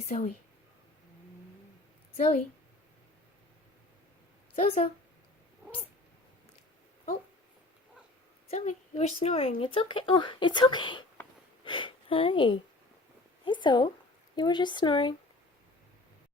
Hey, Zoe. Zoe. Zozo. Psst. Oh, Zoe, you were snoring. It's okay. Oh, it's okay. Hi. Hey, Zoe. You were just snoring.